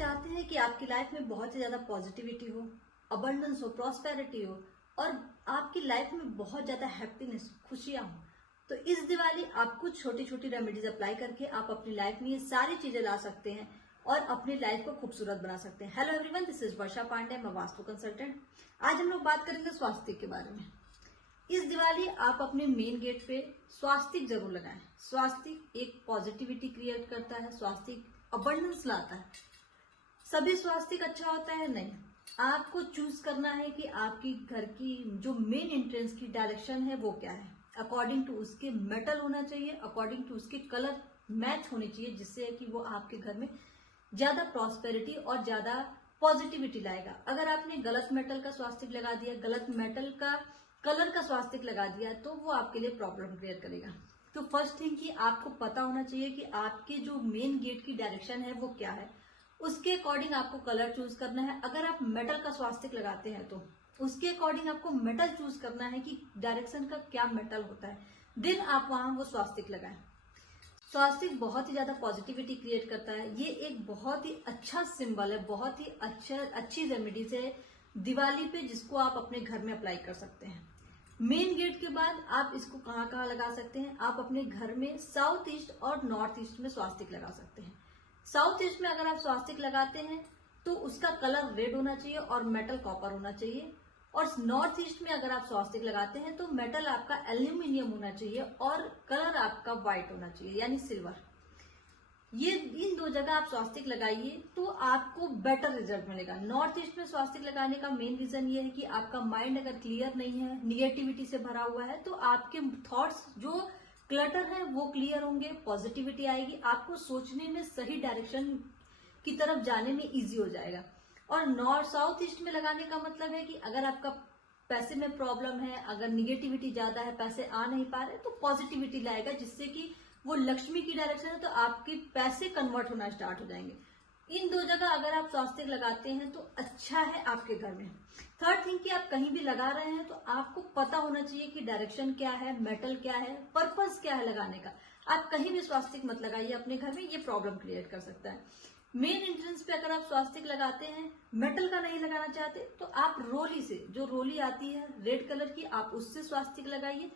चाहते हैं कि आपकी लाइफ में बहुत ही ज्यादा पॉजिटिविटी हो, अबंडेंस हो, प्रॉस्पेरिटी हो और आपकी लाइफ में बहुत ज्यादा हैप्पीनेस, खुशियां हो, तो इस दिवाली आप कुछ छोटी छोटी रेमेडीज अप्लाई करके आप अपनी लाइफ में ये सारी चीजें ला सकते हैं और अपनी लाइफ को खूबसूरत बना सकते हैं। हेलो एवरीवन, दिस इज वर्षा पांडे, मैं वास्तु कंसल्टेंट। आज हम लोग बात करेंगे स्वास्तिक के बारे में। इस दिवाली आप अपने मेन गेट पे स्वास्तिक जरूर लगाएं। स्वास्तिक एक पॉजिटिविटी क्रिएट करता है, स्वास्तिक अबंडेंस लाता है। सभी स्वास्तिक अच्छा होता है नहीं, आपको चूज करना है कि आपकी घर की जो मेन एंट्रेंस की डायरेक्शन है वो क्या है। अकॉर्डिंग टू उसके मेटल होना चाहिए, अकॉर्डिंग टू उसके कलर मैच होने चाहिए, जिससे कि वो आपके घर में ज्यादा प्रॉस्पेरिटी और ज्यादा पॉजिटिविटी लाएगा। अगर आपने गलत मेटल का स्वास्तिक लगा दिया, गलत मेटल का कलर का स्वास्तिक लगा दिया, तो वो आपके लिए प्रॉब्लम क्रिएट करेगा। तो फर्स्ट थिंग कि आपको पता होना चाहिए कि आपके जो मेन गेट की डायरेक्शन है वो क्या है, उसके अकॉर्डिंग आपको कलर चूज करना है। अगर आप मेटल का स्वास्तिक लगाते हैं तो उसके अकॉर्डिंग आपको मेटल चूज करना है कि डायरेक्शन का क्या मेटल होता है, देन आप वहां वो स्वास्तिक लगाएं। स्वास्तिक बहुत ही ज्यादा पॉजिटिविटी क्रिएट करता है। ये एक बहुत ही अच्छा सिंबल है, बहुत ही अच्छी रेमेडीज है दिवाली पे, जिसको आप अपने घर में अप्लाई कर सकते हैं। मेन गेट के बाद आप इसको कहाँ कहाँ लगा सकते हैं, आप अपने घर में साउथ ईस्ट और नॉर्थ ईस्ट में स्वास्तिक लगा सकते हैं। साउथ ईस्ट में अगर आप स्वास्तिक लगाते हैं तो उसका कलर रेड होना चाहिए और मेटल कॉपर होना चाहिए। और नॉर्थ ईस्ट में अगर आप स्वास्तिक लगाते हैं तो मेटल आपका एल्यूमिनियम होना चाहिए और कलर आपका व्हाइट होना चाहिए, यानी सिल्वर। ये इन दो जगह आप स्वास्तिक लगाइए तो आपको बेटर रिजल्ट मिलेगा। नॉर्थ ईस्ट में स्वास्तिक लगाने का मेन रीजन ये है कि आपका माइंड अगर क्लियर नहीं है, निगेटिविटी से भरा हुआ है, तो आपके थॉट्स जो क्लटर है वो क्लियर होंगे, पॉजिटिविटी आएगी, आपको सोचने में सही डायरेक्शन की तरफ जाने में इजी हो जाएगा। और नॉर्थ साउथ ईस्ट में लगाने का मतलब है कि अगर आपका पैसे में प्रॉब्लम है, अगर निगेटिविटी ज्यादा है, पैसे आ नहीं पा रहे, तो पॉजिटिविटी लाएगा, जिससे कि वो लक्ष्मी की डायरेक्शन है तो आपके पैसे कन्वर्ट होना स्टार्ट हो जाएंगे। इन दो जगह अगर आप स्वास्तिक लगाते हैं तो अच्छा है आपके घर में। थर्ड थिंग कि आप कहीं भी लगा रहे हैं तो आपको पता होना चाहिए कि डायरेक्शन क्या है, मेटल क्या है, पर्पस क्या है लगाने का। आप कहीं भी स्वास्तिक मत लगाइए अपने घर में, ये प्रॉब्लम क्रिएट कर सकता है। मेन एंट्रेंस पे अगर आप स्वास्तिक लगाते हैं, मेटल का नहीं लगाना चाहते, तो आप रोली से, जो रोली आती है रेड कलर की, आप उससे स्वास्तिक लगाइए।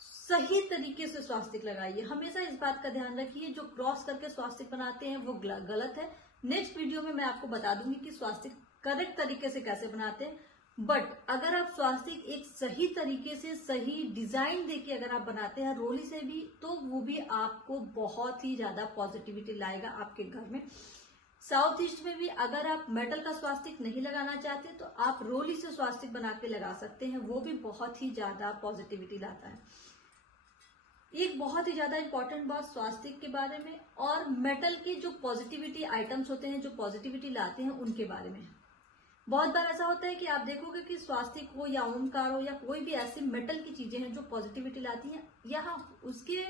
सही तरीके से स्वास्तिक लगाइए। हमेशा इस बात का ध्यान रखिए, जो क्रॉस करके स्वास्तिक बनाते हैं वो गलत है। नेक्स्ट वीडियो में मैं आपको बता दूंगी कि स्वास्तिक करेक्ट तरीके से कैसे बनाते हैं। बट अगर आप स्वास्तिक एक सही तरीके से, सही डिजाइन देके अगर आप बनाते हैं रोली से भी, तो वो भी आपको बहुत ही ज्यादा पॉजिटिविटी लाएगा आपके घर में। साउथ ईस्ट में भी अगर आप मेटल का स्वास्तिक नहीं लगाना चाहते तो आप रोली से स्वास्तिक बना के लगा सकते हैं, वो भी बहुत ही ज्यादा पॉजिटिविटी लाता है। एक बहुत ही ज्यादा इंपॉर्टेंट बात स्वास्तिक के बारे में और मेटल के जो पॉजिटिविटी आइटम्स होते हैं, जो पॉजिटिविटी लाते हैं, उनके बारे में। बहुत बार ऐसा होता है कि आप देखोगे कि स्वास्तिक हो या ओमकार हो या कोई भी ऐसी मेटल की चीजें हैं जो पॉजिटिविटी लाती हैं, यहाँ उसके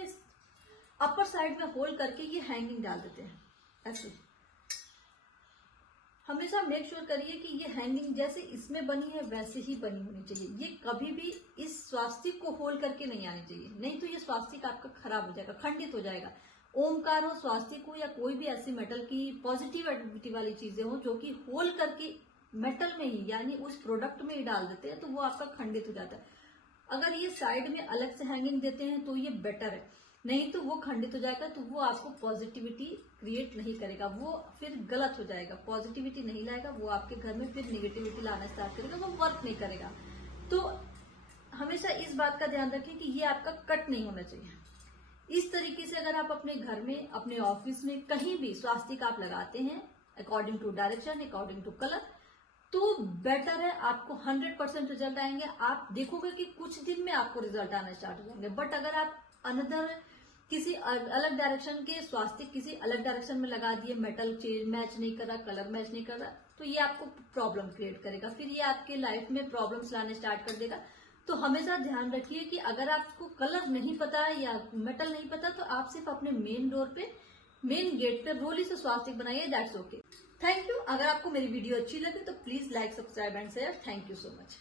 अपर साइड में होल करके ये हैंगिंग डाल देते हैं। ऐसे हमेशा मेक श्योर करिए कि ये हैंगिंग जैसे इसमें बनी है वैसे ही बनी होनी चाहिए। ये कभी भी इस स्वास्तिक को होल करके नहीं आनी चाहिए, नहीं तो ये स्वास्तिक आपका खराब हो जाएगा, खंडित हो जाएगा। ओमकार हो, स्वास्तिक हो या कोई भी ऐसी मेटल की पॉजिटिविटी वाली चीजें हो जो कि होल करके मेटल में ही, यानी उस प्रोडक्ट में ही डाल देते हैं, तो वो आपका खंडित हो जाता है। अगर ये साइड में अलग से हैंगिंग देते हैं तो ये बेटर है, नहीं तो वो खंडित हो जाएगा, तो वो आपको पॉजिटिविटी क्रिएट नहीं करेगा, वो फिर गलत हो जाएगा, पॉजिटिविटी नहीं लाएगा, वो आपके घर में फिर निगेटिविटी लाना स्टार्ट करेगा, वो वर्क नहीं करेगा। तो हमेशा इस बात का ध्यान रखें कि ये आपका कट नहीं होना चाहिए। इस तरीके से अगर आप अपने घर में, अपने ऑफिस में, कहीं भी स्वास्तिक आप लगाते हैं according to direction, according to colour, तो बेटर है, आपको 100% रिजल्ट आएंगे। आप देखोगे कि कुछ दिन में आपको रिजल्ट आना स्टार्ट हो जाएंगे। बट अगर आप अनदर किसी अलग डायरेक्शन के स्वास्तिक किसी अलग डायरेक्शन में लगा दिए, मेटल मैच नहीं कर रहा, कलर मैच नहीं कर रहा, तो ये आपको प्रॉब्लम क्रिएट करेगा, फिर ये आपके लाइफ में प्रॉब्लम्स लाने स्टार्ट कर देगा। तो हमेशा ध्यान रखिए कि अगर आपको कलर नहीं पता या मेटल नहीं पता, तो आप सिर्फ अपने मेन डोर पे, मेन गेट पे रोली से स्वास्तिक बनाइए, दैट्स ओके। Thank you. अगर आपको मेरी वीडियो अच्छी लगे तो please like, subscribe and share. Thank you so much.